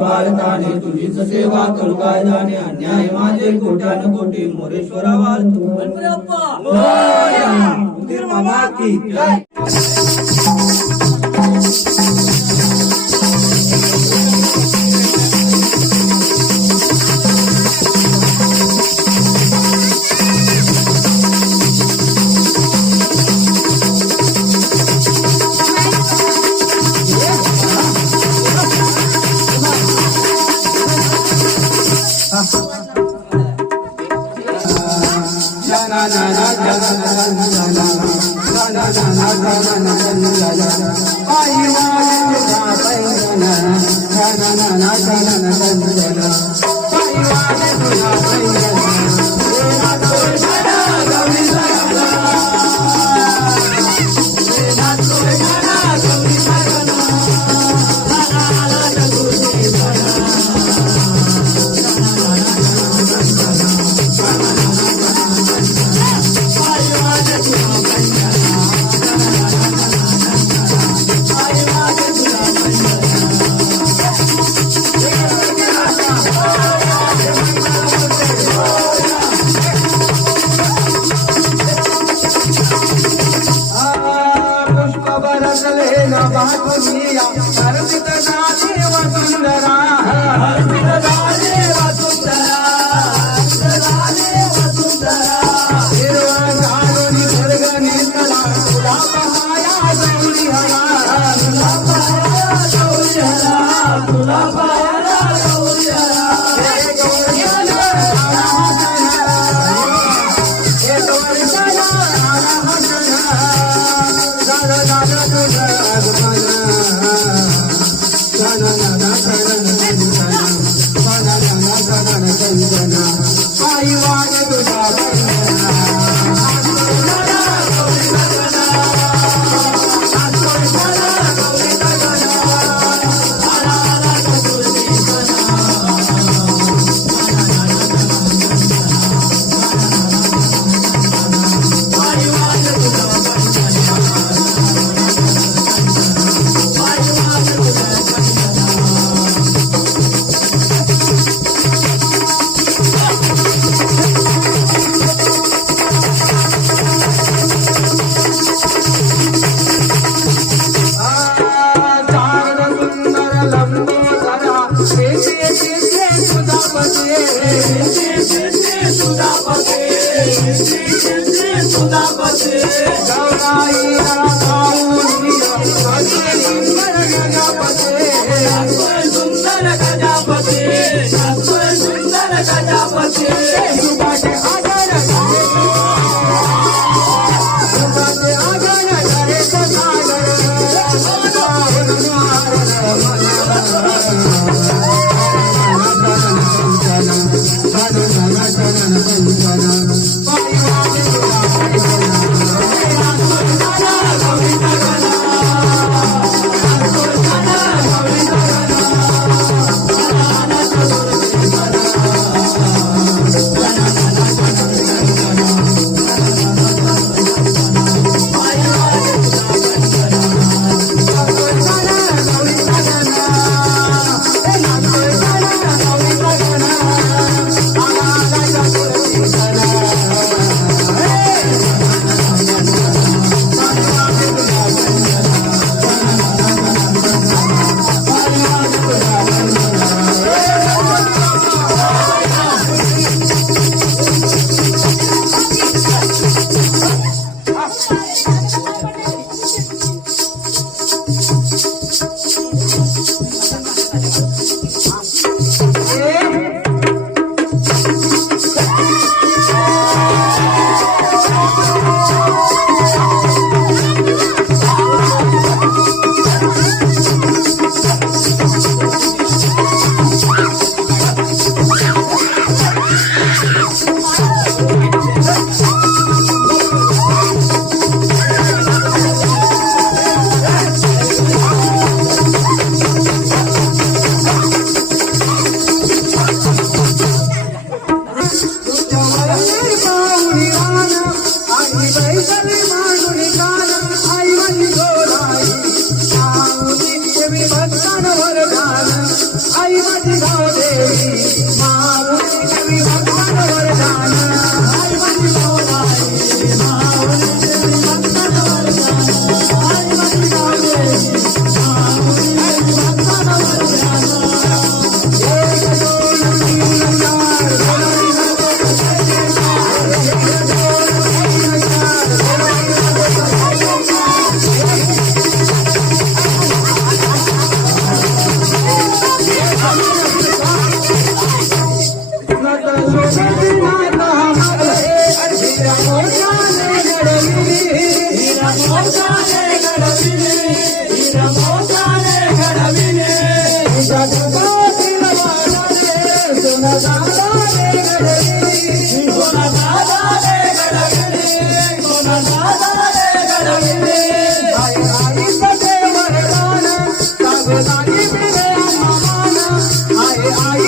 वाळताने तुझीच सेवा करू काय जाणे अन्याय माझे कोट्यान कोटी मोरेश्वरा वाळ तू I